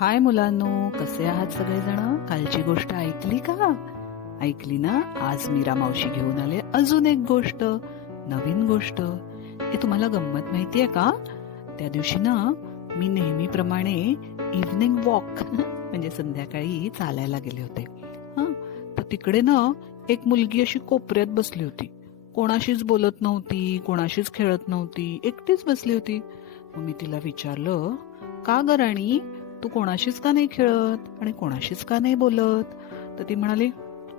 हाय मुलांनो कसे आहात सगळेजण? कालची गोष्ट ऐकली का? ऐकली ना? आज मीरा मावशी घेऊन आले अजून एक गोष्ट नवीन गोष्ट. हे तुम्हाला गंमत माहितीये का? त्या दिवशी ना मी नेहमीप्रमाणे इव्हनिंग वॉक म्हणजे संध्याकाळी चालायला गेले होते. हा? तर तिकडे ना एक मुलगी अशी कोपऱ्यात बसली होती. कोणाशीच बोलत नव्हती कोणाशीच खेळत नव्हती एकटीच बसली होती. मग मी तिला विचारलं का गराणी तू कोणाशीच का नाही खेळत आणि कोणाशीच का नाही बोलत? तर ती म्हणाली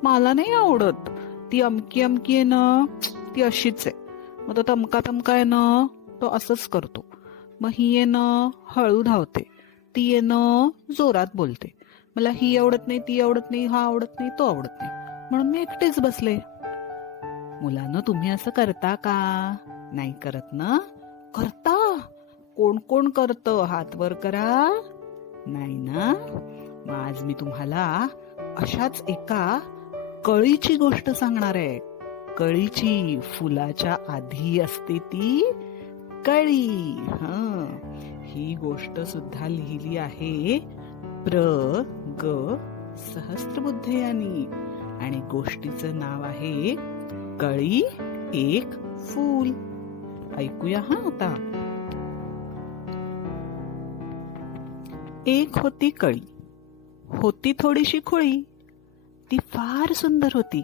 मला नाही आवडत. ती अमकी अमकी आहे ना ती अशीच आहे. मग तो तमका तमका आहे ना तो असंच करतो. मग ही आहे ना हळू धावते. ती आहे ना जोरात बोलते. मला ही आवडत नाही ती आवडत नाही हा आवडत नाही तो आवडत नाही. म्हणून मी एकटेच बसले. मुलांना तुम्ही असं करता का? नाही करत ना. करता? कोण कोण करतं? हात वर करा. नाही ना? मग आज मी तुम्हाला अशाच एका कळीची गोष्ट सांगणार आहे. कळीची फुलाच्या आधी असते ती कळी. ह. ही गोष्ट सुद्धा लिहिली आहे प्र. ग. सहस्त्रबुद्धे यांनी आणि गोष्टीचं नाव आहे कळी एक फूल. ऐकूया हा आता. एक होती कळी. होती थोडीशी खुळी. ती फार सुंदर होती.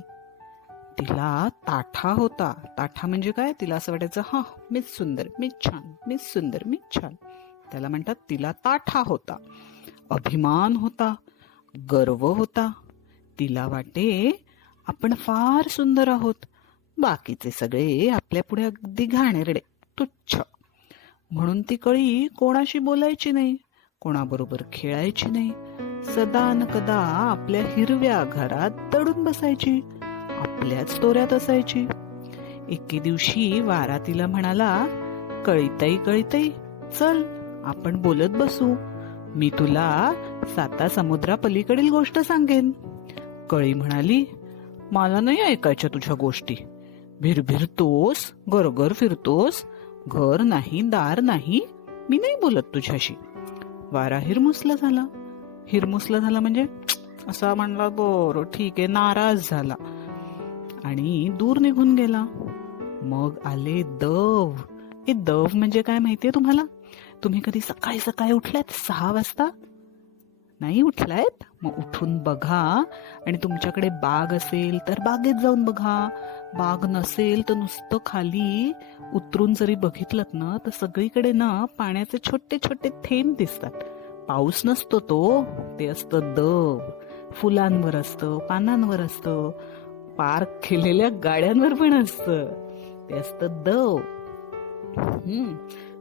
तिला ताठा होता. ताठा म्हणजे काय? तिला असं वाटायचं हा मीच सुंदर मीच छान मीच सुंदर मीच छान. त्याला म्हणतात तिला ताठा होता. अभिमान होता. गर्व होता. तिला वाटे आपण फार सुंदर आहोत. बाकीचे सगळे आपल्या पुढे अगदी घाणेरडे तुच्छ. म्हणून ती कळी कोणाशी बोलायची नाही. कोणाबरोबर खेळायची नाही. सदा न कदा आपल्या हिरव्या घरात दडून बसायची. आपल्याच तोऱ्यात असायची. एके दिवशी वारा तिला म्हणाला कळीताई कळीताई चल आपण बोलत बसू. मी तुला साता समुद्रापलीकडील गोष्ट सांगेन. कळी म्हणाली मला नाही ऐकायच्या तुझ्या गोष्टी. भिरभिरतोस गरगर फिरतोस घर नाही दार नाही मी नाही बोलत तुझ्याशी. वारा हिरमुसला झाला. हिरमुसला झाला म्हणजे असा म्हणला बर ठीक आहे नाराज झाला. आणि दूर निघून गेला. मग आले दव. हे दव म्हणजे काय माहितीये तुम्हाला? तुम्ही कधी सकाळी सकाळी उठल्यात सहा वाजता? नाही उठलायत? मग उठून बघा. आणि तुमच्याकडे बाग असेल तर बागेत जाऊन बघा. बाग नसेल तर नुसतं खाली उतरून जरी बघितलं ना तर सगळीकडे ना पाण्याचे छोटे छोटे थेंब दिसतात. पाऊस नसतो तो. ते असतं दव. फुलांवर असतं पानांवर असतं. पार्क केलेल्या गाड्यांवर पण असतं. ते असतं दव. हम्म.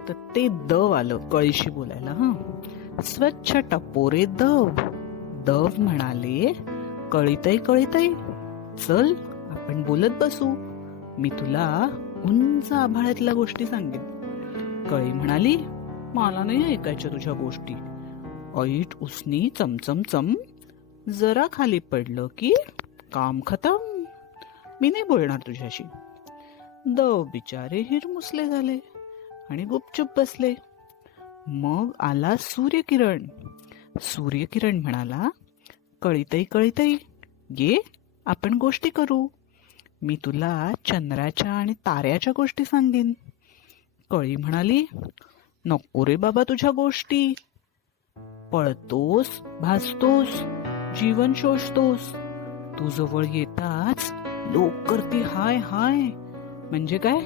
तर ते दव आलं कळीशी बोलायला हा. स्वच्छ टपोरे दव. दव म्हणाले कळीतय कळीतय. चल आपण बोलत बसू. मी तुला उंच आभाळातल्या गोष्टी सांगेन. कळी म्हणाली मला नाही ऐकायच्या तुझ्या गोष्टी. ऐट उसनी चमचम चम. जरा खाली पडलं की काम खतम. मी नाही बोलणार तुझ्याशी. दव बिचारे हिरमुसले झाले आणि गुपचूप बसले. मग आला सूर्यकिरण. सूर्यकिरण म्हणाला कळीतई कळीतई ये आपण गोष्टी करू. मी तुला चंद्राच्या आणि ताऱ्याच्या गोष्टी सांगेन. कळी म्हणाली नको रे बाबा तुझ्या गोष्टी. पळतोस भासतोस जीवन शोषतोस. तू जवळ येताच लोक करते हाय हाय. म्हणजे काय?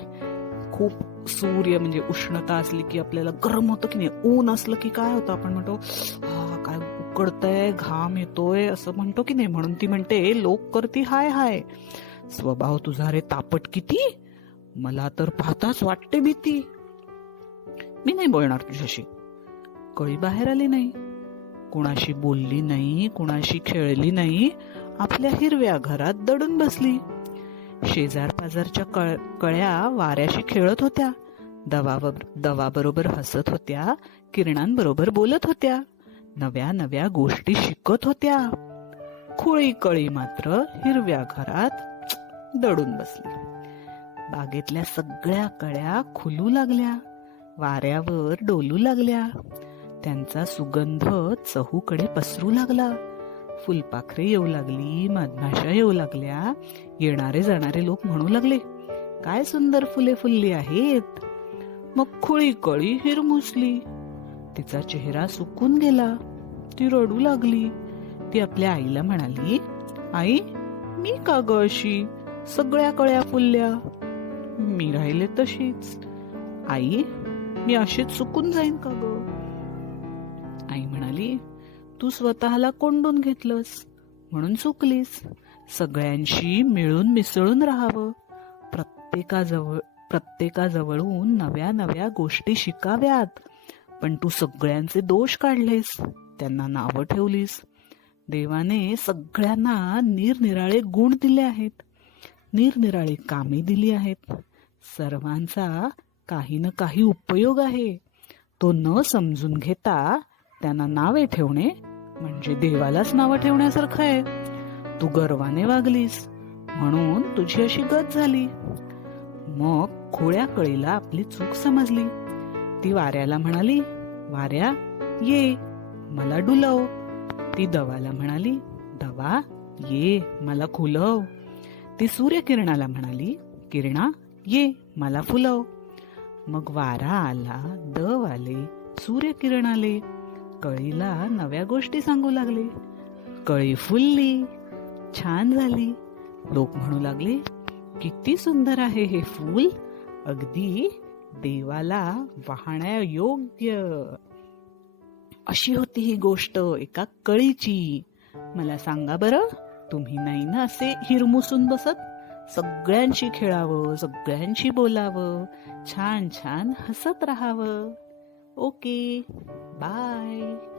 खूप सूर्य म्हणजे उष्णता असली की आपल्याला गरम होतं की नाही? ऊन असलं की काय होतं? आपण म्हणतो हा काय उकडतंय? घाम येतोय? असं म्हणतो की नाही? म्हणून ती म्हणते लोक करती हाय हाय. स्वभाव तुझा रे तापट किती? मला तर पाहताच वाटते भीती. मी नाही बोलणार तुझ्याशी. कळी बाहेर आली नाही. कुणाशी बोलली नाही? कुणाशी खेळली नाही? आपल्या हिरव्या घरात दडून बसली. शेजारपाजारच्या कळ कळ्या वाऱ्याशी खेळत होत्या. दवावर दवाबरोबर हसत होत्या किरणांबरोबर बोलत होत्या. नव्या नव्या गोष्टी शिकत होत्या. खुळी कळी मात्र हिरव्या घरात दडून बसली. बागेतल्या सगळ्या कळ्या खुलू लागल्या. वाऱ्यावर डोलू लागल्या. त्यांचा सुगंध चहूकडे पसरू लागला. फुलपाखरे येऊ लागली मधमाशा येऊ लागल्या येणारे जाणारे लोक म्हणू लागले काय सुंदर फुले फुलली आहेत. मग खुळी कळी हिरमुसली तिचा चेहरा सुकून गेला. ती रडू लागली. ती आपल्या आईला म्हणाली आई मी का ग अशी? सगळ्या कळ्या फुलल्या. मी राहिले तशीच. आई मी अशीच चुकून जाईन का ग? आई म्हणाली तू स्वतःला कोंडून घेतलंस म्हणून चुकलीस सगळ्यांशी मिळून मिसळून राहावं. प्रत्येकाजवळ प्रत्येकाजवळून नव्या नव्या गोष्टी शिकाव्यात. पण तू सगळ्यांचे दोष काढलेस त्यांना नावं ठेवलीस. देवाने सगळ्यांना निरनिराळे गुण दिले आहेत. निरनिराळी कामे दिली आहेत. सर्वांचा काही ना काही उपयोग आहे. तो न समजून घेता त्यांना नावे ठेवणे म्हणजे देवालाच नावं ठेवण्यासारखं आहे. तू गर्वाने वागलीस म्हणून तुझी अशी गत झाली. मग खोळ्या कळीला आपली चूक समजली. ती वाऱ्याला म्हणाली वाऱ्या ये मला डुलव. ती दवाला म्हणाली दवा ये मला खुलव ती सूर्यकिरणाला म्हणाली किरणा ये मला फुलव. मग वारा आला दव आले सूर्यकिरण आले. कळीला नव्या गोष्टी सांगू लागले. कळी फुलली छान झाली. लोक म्हणू लागले किती सुंदर आहे हे फूल. अगदी देवाला वाहण्या योग्य अशी होती ही गोष्ट एका कळीची. मला सांगा बरं तुम्ही नाही ना असे हिरमुसून बसत? सगळ्यांशी खेळावं सगळ्यांशी बोलावं छान छान हसत राहावं. Okay, bye.